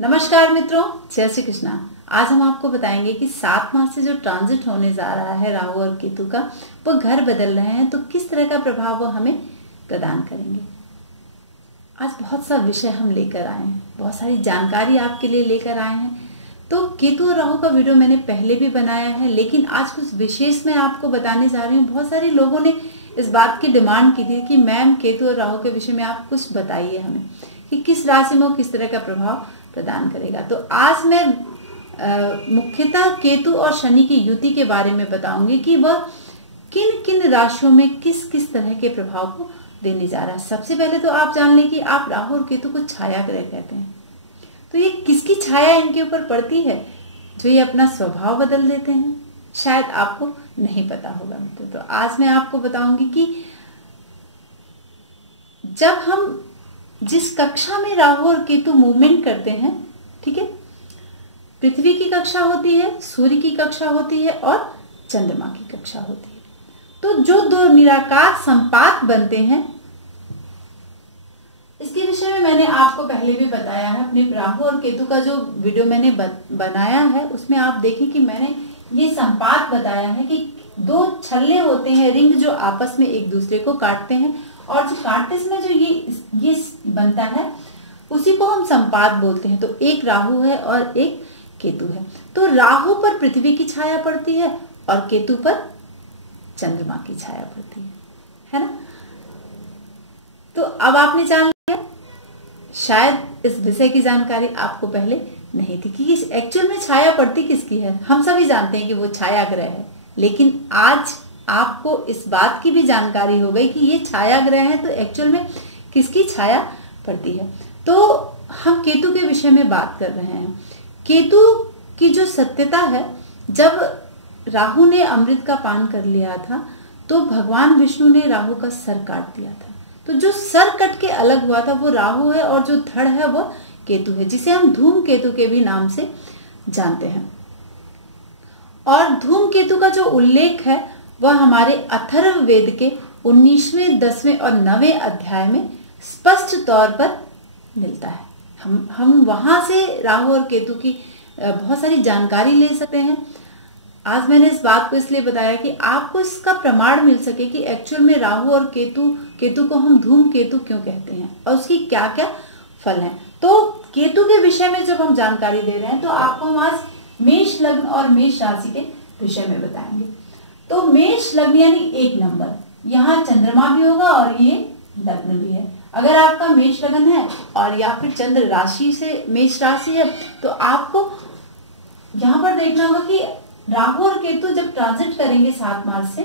नमस्कार मित्रों, जय श्री कृष्णा। आज हम आपको बताएंगे कि 7 माह से जो ट्रांजिट होने जा रहा है राहु और केतु का, वो घर बदल रहे हैं, तो किस तरह का प्रभाव वो हमें प्रदान करेंगे। आज बहुत सा विषय हम लेकर आए हैं, बहुत सारी जानकारी आपके लिए लेकर आए हैं। तो केतु और राहु का वीडियो मैंने पहले भी बनाया है, लेकिन आज कुछ विशेष मैं आपको बताने जा रही हूँ। बहुत सारे लोगों ने इस बात की डिमांड की थी कि मैम केतु और राहु के विषय में आप कुछ बताइए हमें कि किस राशि में किस तरह का प्रभाव प्रदान करेगा। तो आज मैं मुख्यतः केतु और शनि की युति के बारे में बताऊंगी कि वह किन किन राशियों में किस किस तरह के प्रभाव को देने जा रहा है। सबसे पहले तो आप जान लें कि आप राहु और केतु को छाया ग्रह कहते हैं। तो ये किसकी छाया इनके ऊपर पड़ती है जो ये अपना स्वभाव बदल देते हैं, शायद आपको नहीं पता होगा मित्रों। तो आज मैं आपको बताऊंगी कि जब हम जिस कक्षा में राहु और केतु मूवमेंट करते हैं, ठीक है, पृथ्वी की कक्षा होती है, सूर्य की कक्षा होती है और चंद्रमा की कक्षा होती है। तो जो दो निराकार संपात बनते हैं, इसके विषय में मैंने आपको पहले भी बताया है। अपने राहु और केतु का जो वीडियो मैंने बनाया है उसमें आप देखें कि मैंने ये संपात बताया है कि दो छल्ले होते हैं, रिंग, जो आपस में एक दूसरे को काटते हैं, और जो काटते समय जो ये बनता है उसी को हम संपात बोलते हैं। तो एक राहु है और एक केतु है। तो राहु पर पृथ्वी की छाया पड़ती है और केतु पर चंद्रमा की छाया पड़ती है ना। तो अब आपने जान लिया, शायद इस विषय की जानकारी आपको पहले नहीं थी कि एक्चुअल में छाया पड़ती किसकी है। हम सभी जानते हैं कि वो छाया ग्रह है, लेकिन आज आपको इस बात की भी जानकारी हो गई कि ये छाया ग्रह है, तो एक्चुअल में किसकी छाया पड़ती है। तो हम केतु के विषय में बात कर रहे हैं। केतु की जो सत्यता है, जब राहु ने अमृत का पान कर लिया था तो भगवान विष्णु ने राहु का सर काट दिया था। तो जो सर कट के अलग हुआ था वो राहु है, और जो धड़ है वो केतु है, जिसे हम धूम केतु के भी नाम से जानते हैं। और धूम केतु का जो उल्लेख है वह हमारे अथर्व वेद के 19वें, 10वें और 9वें अध्याय में स्पष्ट तौर पर मिलता है। हम वहां से राहु और केतु की बहुत सारी जानकारी ले सकते हैं। आज मैंने इस बात को इसलिए बताया कि आपको इसका प्रमाण मिल सके कि एक्चुअल में राहु और केतु को हम धूम केतु क्यों कहते हैं और उसकी क्या क्या फल हैं। तो केतु के विषय में जब हम जानकारी दे रहे हैं तो आपको हम आज मेष लग्न और मेष राशि के विषय में बताएंगे। तो मेष लग्न यानी 1 नंबर, यहाँ चंद्रमा भी होगा और ये लग्न भी है। अगर आपका मेष लग्न है और या फिर चंद्र राशि से मेष राशि है, तो आपको यहाँ पर देखना होगा कि राहु और केतु जब ट्रांजिट करेंगे 7 मार्च से,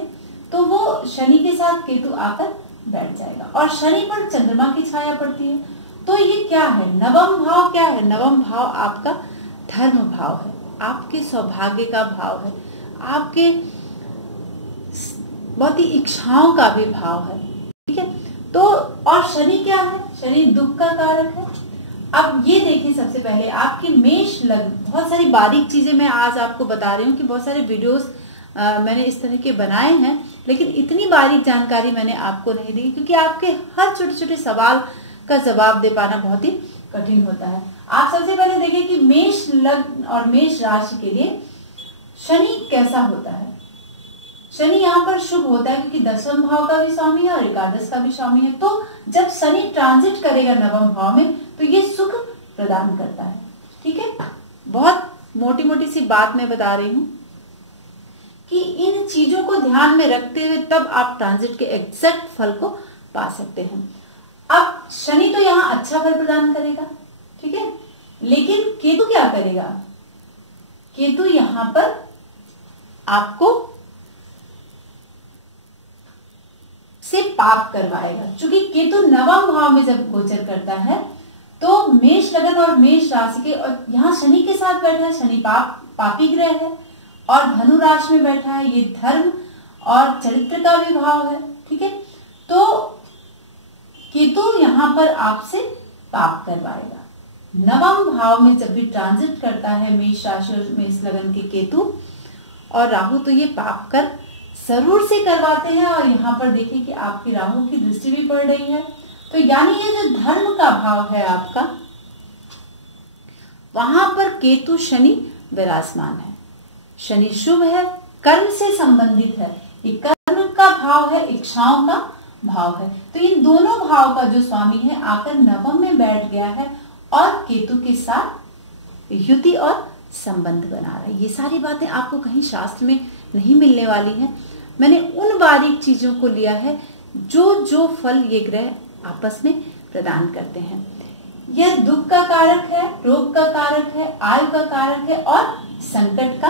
तो वो शनि के साथ केतु आकर बैठ जाएगा और शनि पर चंद्रमा की छाया पड़ती है। तो ये क्या है, नवम भाव क्या है? नवम भाव आपका धर्म भाव है, आपके सौभाग्य का भाव है, आपके बहुत ही इच्छाओं का भी भाव है, ठीक है। तो और शनि क्या है? शनि दुख का कारक है। अब ये देखिए, सबसे पहले आपके मेष लग्न, बहुत सारी बारीक चीजें मैं आज आपको बता रही हूँ कि बहुत सारे वीडियोस मैंने इस तरह के बनाए हैं, लेकिन इतनी बारीक जानकारी मैंने आपको नहीं दी क्योंकि आपके हर छोटे छोटे सवाल का जवाब दे पाना बहुत ही कठिन होता है। आप सबसे पहले देखिए कि मेष लग्न और मेष राशि के लिए शनि कैसा होता है। शनि यहाँ पर शुभ होता है क्योंकि 10वें भाव का भी स्वामी है और एकादश का भी स्वामी है। तो जब शनि ट्रांजिट करेगा नवम भाव में तो ये सुख प्रदान करता है, ठीक है। बहुत मोटी मोटी सी बात मैं बता रही हूँ कि इन चीजों को ध्यान में रखते हुए तब आप ट्रांजिट के एग्जैक्ट फल को पा सकते हैं। अब शनि तो यहाँ अच्छा फल प्रदान करेगा, ठीक है, लेकिन केतु क्या करेगा? केतु यहाँ पर आपको से पाप करवाएगा। चूंकि केतु नवम भाव में जब गोचर करता है तो मेष लग्न और मेष राशि के, और यहाँ शनि के साथ बैठा है, शनि पापी ग्रह है, और धनु राशि में बैठा है, ये धर्म और चरित्र का भी भाव है, ठीक है। तो केतु यहाँ पर आपसे पाप करवाएगा। नवम भाव में जब भी ट्रांजिट करता है मेष राशि और मेष लग्न के केतु और राहु, तो ये पाप कर जरूर से करवाते हैं। और यहाँ पर देखिए कि आपकी राहु की दृष्टि भी पड़ रही है, तो यानी ये जो धर्म का भाव है आपका, वहां पर केतु शनि विराजमान है। शनि शुभ है, कर्म से संबंधित है, ये कर्म का भाव है, इच्छाओं का भाव है। तो इन दोनों भाव का जो स्वामी है आकर नवम में बैठ गया है और केतु के साथ युति और संबंध बना रहा है। ये सारी बातें आपको कहीं शास्त्र में नहीं मिलने वाली हैं। मैंने उन बारीक चीजों को लिया है जो जो फल ये ग्रह आपस में प्रदान करते हैं। यह दुख का कारक है, रोग का कारक है, आयु का कारक है और संकट का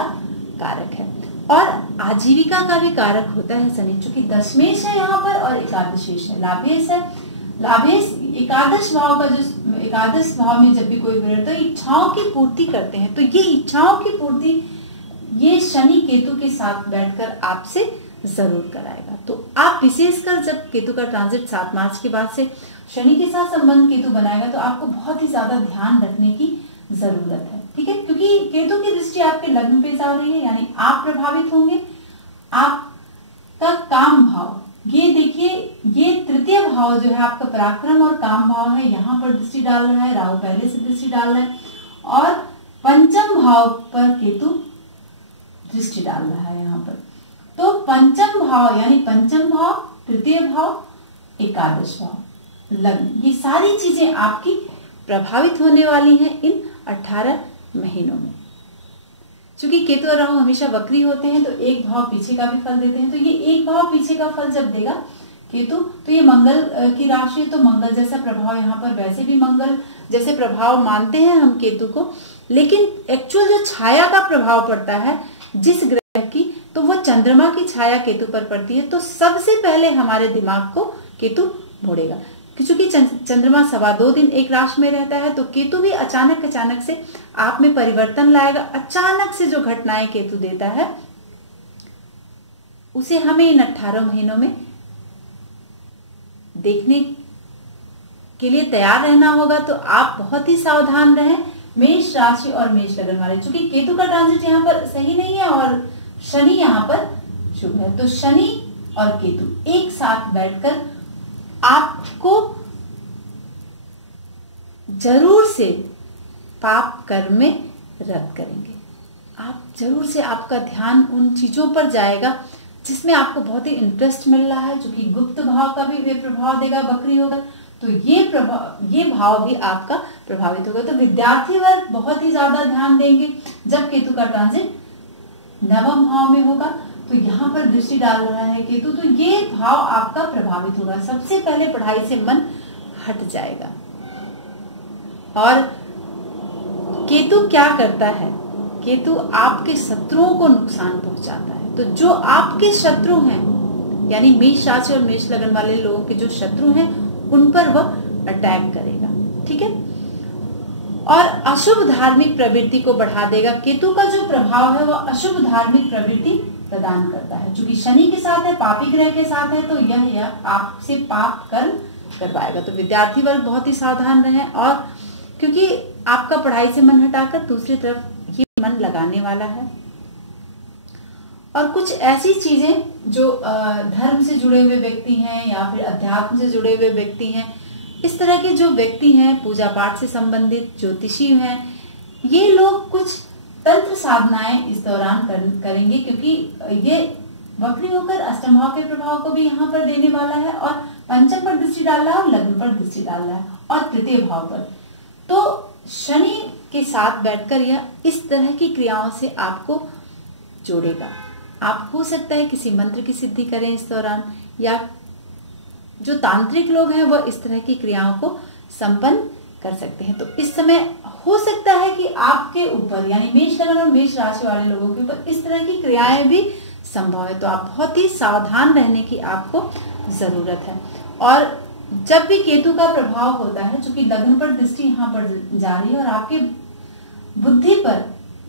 कारक है और आजीविका का भी कारक होता है शनि। चूंकि दशमेश है यहाँ पर और एकादशेश है, लाभेश है। लाभेश एकादश भाव का, जो एकादश भाव में जब भी कोई ग्रह तो इच्छाओं की पूर्ति करते हैं, तो ये इच्छाओं की पूर्ति ये शनि केतु के साथ बैठकर आपसे जरूर कराएगा। तो आप विशेषकर जब केतु का ट्रांजिट 7 मार्च के बाद से शनि के साथ संबंध केतु बनाएगा तो आपको बहुत ही ज्यादा ध्यान रखने की जरूरत है, ठीक है। क्योंकि केतु की दृष्टि आपके लग्न पे जा रही है, यानी आप प्रभावित होंगे। आपका काम भाव, ये देखिए, ये तृतीय भाव जो है आपका पराक्रम और काम भाव है, यहाँ पर दृष्टि डाल रहा है, राहु पहले से दृष्टि डाल रहा है और पंचम भाव पर केतु दृष्टि डाल रहा है यहाँ पर। तो पंचम भाव यानी पंचम भाव, तृतीय भाव, एकादश भाव, लग्न, ये सारी चीजें आपकी प्रभावित होने वाली हैं इन 18 महीनों में। चूंकि केतु और राहु हमेशा वक्री होते हैं तो एक भाव पीछे का भी फल देते हैं, तो ये एक भाव पीछे का फल जब देगा केतु, तो ये मंगल की राशि है, तो मंगल जैसा प्रभाव यहाँ पर, वैसे भी मंगल जैसे प्रभाव मानते हैं हम केतु को, लेकिन एक्चुअल जो छाया का प्रभाव पड़ता है जिस ग्रह की, तो वो चंद्रमा की छाया केतु पर पड़ती है। तो सबसे पहले हमारे दिमाग को केतु मोड़ेगा, क्योंकि चंद्रमा 2.25 दिन एक राशि में रहता है, तो केतु भी अचानक से आप में परिवर्तन लाएगा। अचानक से जो घटनाएं केतु देता है उसे हमें इन 18 महीनों में देखने के लिए तैयार रहना होगा। तो आप बहुत ही सावधान रहें, मेष राशि और मेष लग्न वाले। चूंकि केतु का ट्रांजिट यहाँ पर सही नहीं है और शनि यहाँ पर शुभ है, तो शनि और केतु एक साथ बैठकर आपको जरूर से पाप कर्म में रद्द करेंगे। आप जरूर से, आपका ध्यान उन चीजों पर जाएगा जिसमें आपको बहुत ही इंटरेस्ट मिल रहा है। जो कि गुप्त भाव का भी वे प्रभाव देगा, वक्री होगा, तो ये भाव भी आपका प्रभावित होगा। तो विद्यार्थी वर्ग बहुत ही ज्यादा ध्यान देंगे जब केतु का ट्रांजिट नवम भाव में होगा। तो यहाँ पर दृष्टि डाल रहा है केतु, तो ये भाव आपका प्रभावित होगा। सबसे पहले पढ़ाई से मन हट जाएगा। और केतु क्या करता है? केतु आपके शत्रुओं को नुकसान पहुंचाता है। तो जो आपके शत्रु हैं, यानी मेष राशि और मेष लगन वाले लोगों के जो शत्रु हैं, उन पर वह अटैक करेगा, ठीक है। और अशुभ धार्मिक प्रवृत्ति को बढ़ा देगा। केतु का जो प्रभाव है वह अशुभ धार्मिक प्रवृत्ति प्रदान करता है। चूंकि शनि के साथ है, पापी ग्रह के साथ है, तो यह आपसे पाप कर्म करवाएगा। तो विद्यार्थी वर्ग बहुत ही सावधान रहें। और क्योंकि आपका पढ़ाई से मन हटाकर दूसरी तरफ ये मन लगाने वाला है। और कुछ ऐसी चीजें जो धर्म से जुड़े हुए व्यक्ति हैं या फिर अध्यात्म से जुड़े हुए व्यक्ति हैं, इस तरह के जो व्यक्ति हैं, पूजा पाठ से संबंधित, ज्योतिषी हैं, ये लोग कुछ तंत्र साधनाएं इस दौरान करेंगे, क्योंकि ये वक्री होकर अष्टम भाव के प्रभाव को भी यहाँ पर देने वाला है और पंचम पर दृष्टि डाल रहा है और लग्न पर दृष्टि डाल रहा है और तृतीय भाव पर। तो शनि के साथ बैठकर यह इस तरह की क्रियाओं से आपको जोड़ेगा। आप हो सकता है किसी मंत्र की सिद्धि करें इस दौरान, या जो तांत्रिक लोग हैं वह इस तरह की क्रियाओं को संपन्न कर सकते हैं। तो इस समय हो सकता है कि आपके ऊपर, यानी मेष लग्न और मेष राशि वाले लोगों के ऊपर इस तरह की क्रियाएं भी संभव है। तो आप बहुत ही सावधान रहने की आपको जरूरत है। और जब भी केतु का प्रभाव होता है, चूंकि लग्न पर दृष्टि यहाँ पर जा रही है और आपके बुद्धि पर,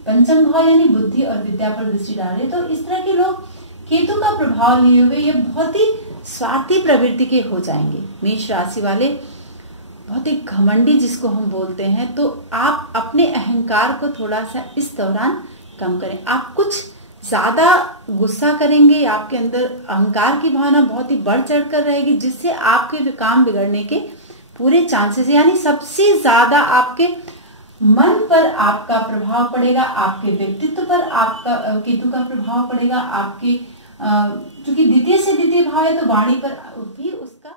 पंचम भाव यानी बुद्धि और विद्या पर दृष्टि डाल रही है, तो इस तरह के लोग केतु का प्रभाव लिए हुए ये बहुत ही स्वार्थी प्रवृत्ति के हो जाएंगे। मेष राशि वाले बहुत ही घमंडी जिसको हम बोलते हैं। तो आप अपने अहंकार को थोड़ा सा इस दौरान कम करें। आप कुछ ज्यादा गुस्सा करेंगे, आपके अंदर अहंकार की भावना बहुत ही बढ़ चढ़ कर रहेगी, जिससे आपके काम बिगड़ने के पूरे चांसेस, यानी सबसे ज्यादा आपके मन पर आपका प्रभाव पड़ेगा, आपके व्यक्तित्व पर आपका केतु का प्रभाव पड़ेगा, आपके क्योंकि द्वितीय से द्वितीय भाव है तो वाणी पर भी उसका।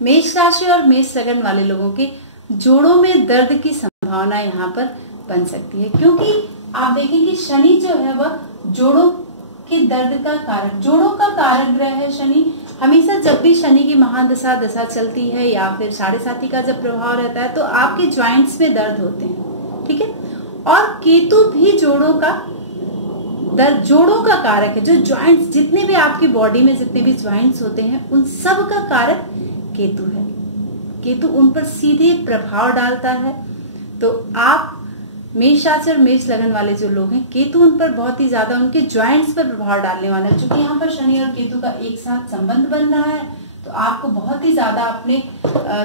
मेष राशि और मेष लगन वाले लोगों के जोड़ों में दर्द की संभावना यहाँ पर बन सकती है, क्योंकि आप देखें कि शनि जो है वह जोड़ों के दर्द का कारक, जोड़ों का कारक ग्रह है शनि। हमेशा जब भी शनि की महादशा चलती है या फिर 7.5 का जब प्रभाव रहता है तो आपके ज्वाइंट्स में दर्द होते हैं, ठीक है। और केतु भी जोड़ों का दर्द, जोड़ों का कारक है। जो ज्वाइंट्स, जितने भी आपकी बॉडी में जितने भी ज्वाइंट्स होते हैं उन सब का कारक केतु है। केतु उन पर सीधे प्रभाव डालता है। तो आप मेष राशि और मेष लगन वाले जो लोग हैं, केतु उन पर बहुत ही ज्यादा उनके ज्वाइंट्स पर प्रभाव डालने वाला है। क्योंकि यहाँ पर शनि और केतु का एक साथ संबंध बन रहा है तो आपको बहुत ही ज्यादा अपने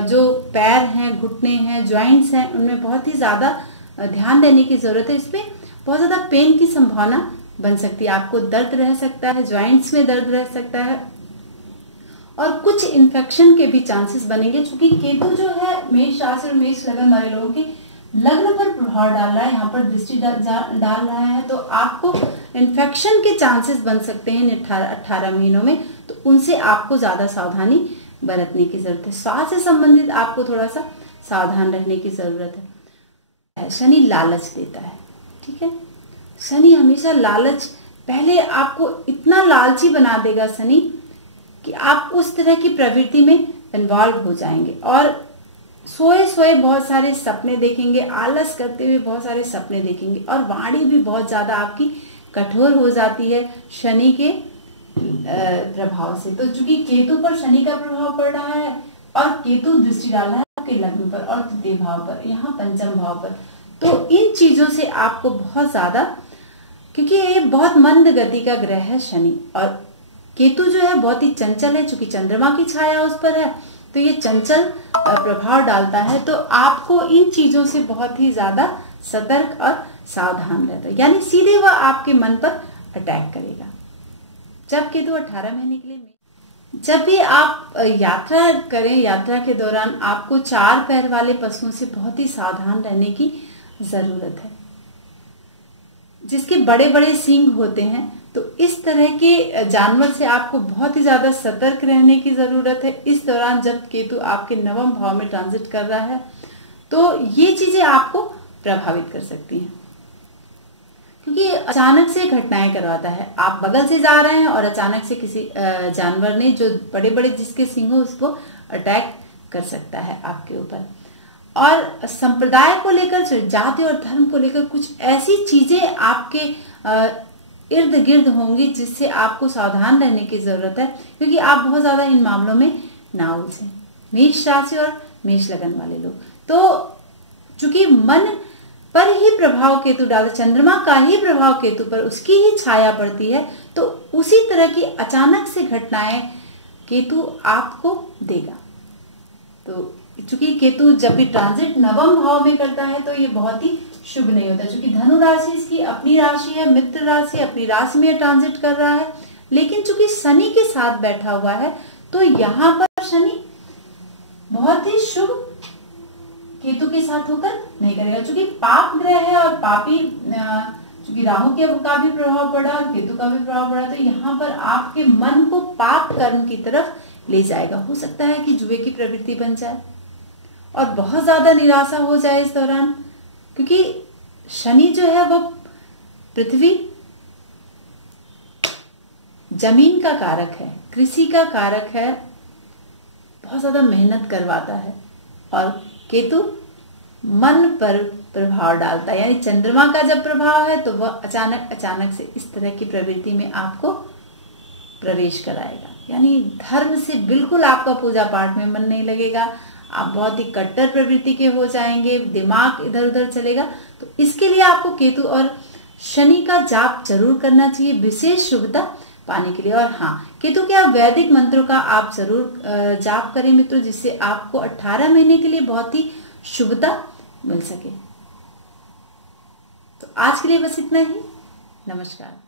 जो पैर हैं, घुटने हैं, ज्वाइंट्स हैं, उनमें बहुत ही ज्यादा ध्यान देने की जरूरत है। इसमें बहुत ज्यादा पेन की संभावना बन सकती है, आपको दर्द रह सकता है, ज्वाइंट्स में दर्द रह सकता है और कुछ इन्फेक्शन के भी चांसेस बनेंगे। क्योंकि केतु जो है मेष राशि और मेष लगन वाले लोगों के लग्न पर प्रभाव डाल रहा है, यहाँ पर दृष्टि डाल रहा है, तो आपको इन्फेक्शन के चांसेस बन सकते हैं 18 महीनों में। तो उनसे आपको ज्यादा सावधानी बरतने की जरूरत है। स्वास्थ्य से संबंधित आपको थोड़ा सा सावधान रहने की जरूरत है। शनि लालच देता है, ठीक है। शनि हमेशा लालच, पहले आपको इतना लालची बना देगा शनि कि आप उस तरह की प्रवृत्ति में इन्वॉल्व हो जाएंगे और सोए सोए बहुत सारे सपने देखेंगे, आलस करते हुए बहुत सारे सपने देखेंगे और वाणी भी बहुत ज्यादा आपकी कठोर हो जाती है शनि के प्रभाव से। तो चूंकि केतु पर शनि का प्रभाव पड़ रहा है और केतु दृष्टि डाल रहा है आपके लग्न पर और तृतीय भाव पर, यहाँ पंचम भाव पर, तो इन चीजों से आपको बहुत ज्यादा, क्योंकि ये बहुत मंद गति का ग्रह है शनि और केतु जो है बहुत ही चंचल है। चूंकि चंद्रमा की छाया उस पर है तो ये चंचल प्रभाव डालता है। तो आपको इन चीजों से बहुत ही ज्यादा सतर्क और सावधान रहता है, यानी सीधे वह आपके मन पर अटैक करेगा। जब केतु 18 महीने के लिए, जब भी आप यात्रा करें, यात्रा के दौरान आपको 4 पैर वाले पशुओं से बहुत ही सावधान रहने की जरूरत है। जिसके बड़े बड़े सींग होते हैं तो इस तरह के जानवर से आपको बहुत ही ज्यादा सतर्क रहने की जरूरत है। इस दौरान जब केतु आपके नवम भाव में ट्रांजिट कर रहा है तो ये चीजें आपको प्रभावित कर सकती हैं, क्योंकि अचानक से घटनाएं करवाता है। आप बगल से जा रहे हैं और अचानक से किसी जानवर ने, जो बड़े बड़े जिसके सींग हो, उसको अटैक कर सकता है आपके ऊपर। और संप्रदाय को लेकर, जाति और धर्म को लेकर कुछ ऐसी चीजें आपके इर्द गिर्द होंगी जिससे आपको सावधान रहने की जरूरत है, क्योंकि आप बहुत ज्यादा इन मामलों में ना उलझें। मेष राशि और मेष लगन वाले लोग, तो चूंकि मन पर ही प्रभाव केतु डाल, चंद्रमा का ही प्रभाव केतु पर, उसकी ही छाया पड़ती है, तो उसी तरह की अचानक से घटनाएं केतु आपको देगा। तो चूंकि केतु जब भी ट्रांजिट नवम भाव में करता है तो ये बहुत ही शुभ नहीं होता। चूंकि धनु राशि इसकी अपनी राशि है, मित्र राशि, अपनी राशि में ट्रांजिट कर रहा है, लेकिन चूंकि शनि के साथ बैठा हुआ है तो यहाँ पर शनि बहुत ही शुभ केतु के साथ होकर नहीं करेगा। चूंकि पाप ग्रह है और पापी, चूंकि राहु के का भी प्रभाव पड़ा और केतु का भी प्रभाव पड़ा, तो यहाँ पर आपके मन को पाप कर्म की तरफ ले जाएगा। हो सकता है कि जुए की प्रवृत्ति बन जाए और बहुत ज्यादा निराशा हो जाए इस दौरान, क्योंकि शनि जो है वह पृथ्वी, जमीन का कारक है, कृषि का कारक है, बहुत ज्यादा मेहनत करवाता है। और केतु मन पर प्रभाव डालता है, यानी चंद्रमा का जब प्रभाव है तो वह अचानक से इस तरह की प्रवृत्ति में आपको प्रवेश कराएगा। यानी धर्म से बिल्कुल आपका पूजा पाठ में मन नहीं लगेगा, आप बहुत ही कट्टर प्रवृत्ति के हो जाएंगे, दिमाग इधर उधर चलेगा। तो इसके लिए आपको केतु और शनि का जाप जरूर करना चाहिए, विशेष शुभता पाने के लिए। और हाँ, केतु के वैदिक मंत्रों का आप जरूर जाप करें मित्रों, जिससे आपको 18 महीने के लिए बहुत ही शुभता मिल सके। तो आज के लिए बस इतना ही। नमस्कार।